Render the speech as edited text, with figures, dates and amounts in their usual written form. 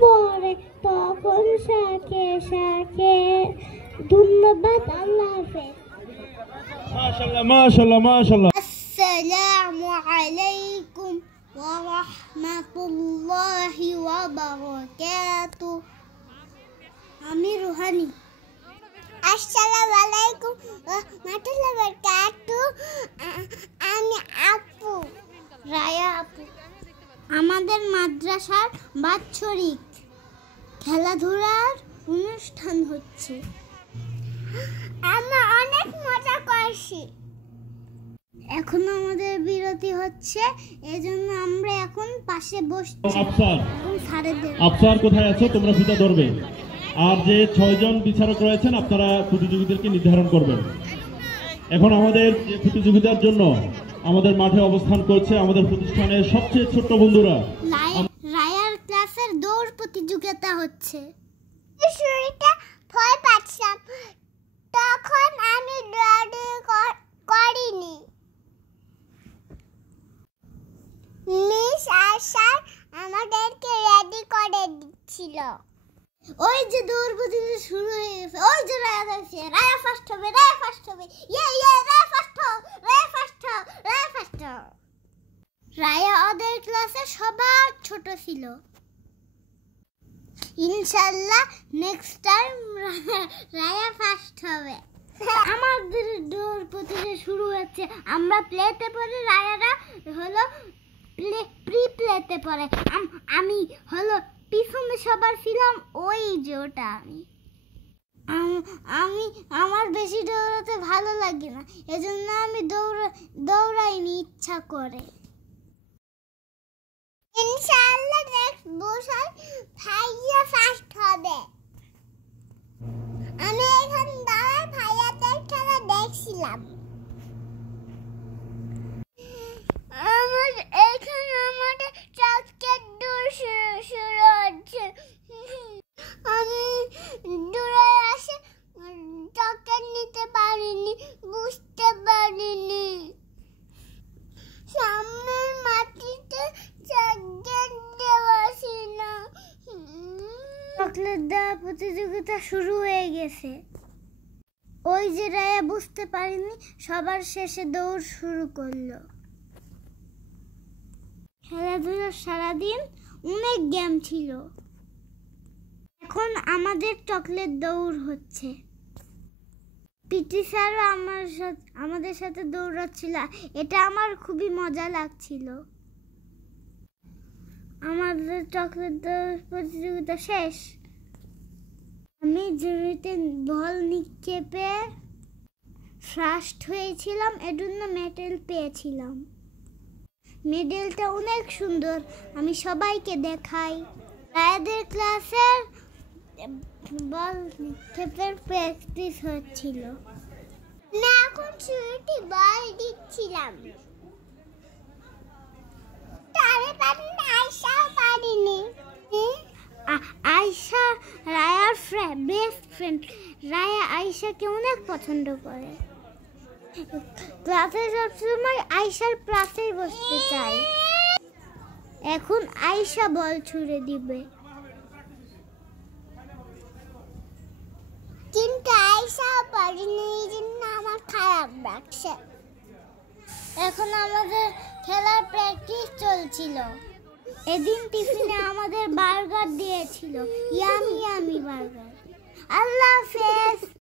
পড়ে তখন শাখে শাখে। ধন্যবাদ, আল্লাহ হাফেজ। মাশাআল্লাহ মাশাআল্লাহ মাশাআল্লাহ। আসসালামু আলাইকুম ওয়া রাহমাতুল্লাহি ওয়া বারাকাতুহু। আমি রুহানি। আসসালামু আলাইকুম ওয়া রাহমাতুল্লাহি ওয়া বারাকাতুহু। আমি আপু, রায়া আপু। আমাদের মাদ্রাসার বাৎসরিক খেলাধুলার অনুষ্ঠান হচ্ছে। আমরা অনেক মজা করছি। এখন আমাদের বিরতি হচ্ছে, এজন্য আমরা এখন পাশে বসছি। আফসার কোথায় আছো? তোমরা ফিতা ধরবে, আর যে 6 জন বিচারক রয়েছেন আপনারা প্রতিযোগীদেরকে নির্ধারণ করবেন। এখন আমাদের যে প্রতিযোগিতার জন্য আমাদের মাঠে অবস্থান করছে আমাদের প্রতিষ্ঠানের সবচেয়ে ছোট্ট বন্ধুরা। রায়ার ক্লাসের দৌড় প্রতিযোগিতা হচ্ছে। শুরুতে ভয় পাচ্ছিলাম, তখন আমি করিনি। মিস আশা আমাদেরকে রেডি করে দিচ্ছিল। ওই যে দৌড় প্রতিযোগিতা শুরু হয়ে গেছে, ওই যে রায়া যাচ্ছে, রায়া ফার্স্ট হবে, রায়া ফার্স্ট হবে, ইয়ে ইয়ে রায়া ফার্স্ট হবে, রায়া ফার্স্ট হবে, রায়া ফার্স্ট হবে। রায়া ওদের ক্লাসে সবার ছোট ছিল। ইনশাআল্লাহ নেক্সট টাইম রায়া ফার্স্ট হবে। আমাদের দৌড় প্রতিযোগিতা শুরু হচ্ছে। আমরা প্লেতে পড়ে, রায়ারা হলো প্রি প্লেতে পড়ে। আমি হলো পিছনে সবার ছিলাম, ওই যে ওটা আমি আমার বেশি দৌড়াতে ভালো লাগে না, এজন্য আমি দৌড়াইনি ইচ্ছা করে। ইনশাআল্লাহ নেক্সট বছর ভাইয়া ফার্স্ট হবে। আমি এখন দাঁড়ায় ভাইয়াদের খেলা দেখছিলাম। আমাদের চকের দৌড় শুরু হচ্ছে। আমি দৌড়ে আসে চকের নিতে পারিনি, বুঝতে পারিনি। সামনের মাটিতে চকের দেওয়া ছিল। চকলেট দেওয়া প্রতিযোগিতা শুরু হয়ে গেছে। ওই যে রায়া বুঝতে পারিনি, সবার শেষে দৌড় শুরু করলো। খেলাধুলা সারাদিন অনেক গেম ছিল। এখন আমাদের চকলেট দৌড় হচ্ছে। পিটি স্যারও আমাদের সাথে দৌড়াচ্ছিল, এটা আমার খুবই মজা লাগছিল। আমাদের চকলেট দৌড় প্রতিযোগিতা শেষ। আমি জুড়িতে বল নিক্ষেপে ফার্স্ট হয়েছিলাম, এজন্য মেডেল পেয়েছিলাম। মেডেলটা অনেক সুন্দর, আমি সবাইকে দেখাই। রায়াদের ক্লাসের বল নিক্ষেপের প্র্যাকটিস হচ্ছিল। না, এখন শুরুতে বল দিচ্ছিলাম। তারে পারিনি, আয়শাও পারিনি। আয়শা রায়ার বেস্ট ফ্রেন্ড। রায়া আয়শাকে অনেক পছন্দ করে। ক্লাসে সবসময় আয়শার পাশেই বসতে চাই। এখন আয়শা বল ছুঁড়ে দিবে, কিন্তু আয়শা পারেনি, এই জন্য আমার খারাপ লাগছে। এখন আমাদের খেলার প্র্যাকটিস চলছিল। এদিন টিফিনে আমাদের বার্গার দিয়েছিল, ইয়ামি ইয়ামি বার্গার। আল্লাহ হাফেজ।